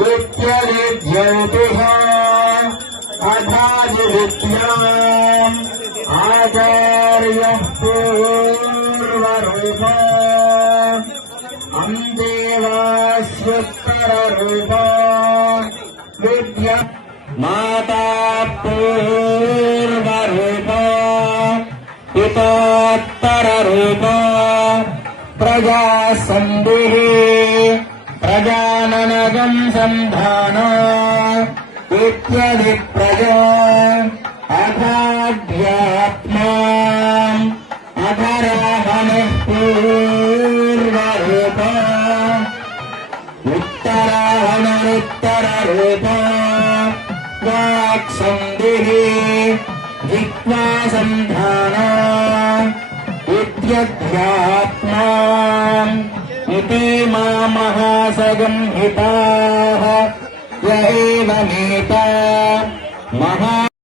วิทยาวิทยาติหาอาจารย์วิทยามอาจารย์ภูวรูปอันเดวาสุตตรรูปวิทยามาตาภูวรูปปิตาตรรูปประจาสันติप्रजाननगं संधाना इत्यादि प्रजा अधाध्यात्मा अधराहणः पूर्वरूपा उत्तराहणरुत्तररूपा वाक्सन्धिः जिह्वा संधाना इत्यध्यात्मा इति मा महासगंहिताः य एवमेता महा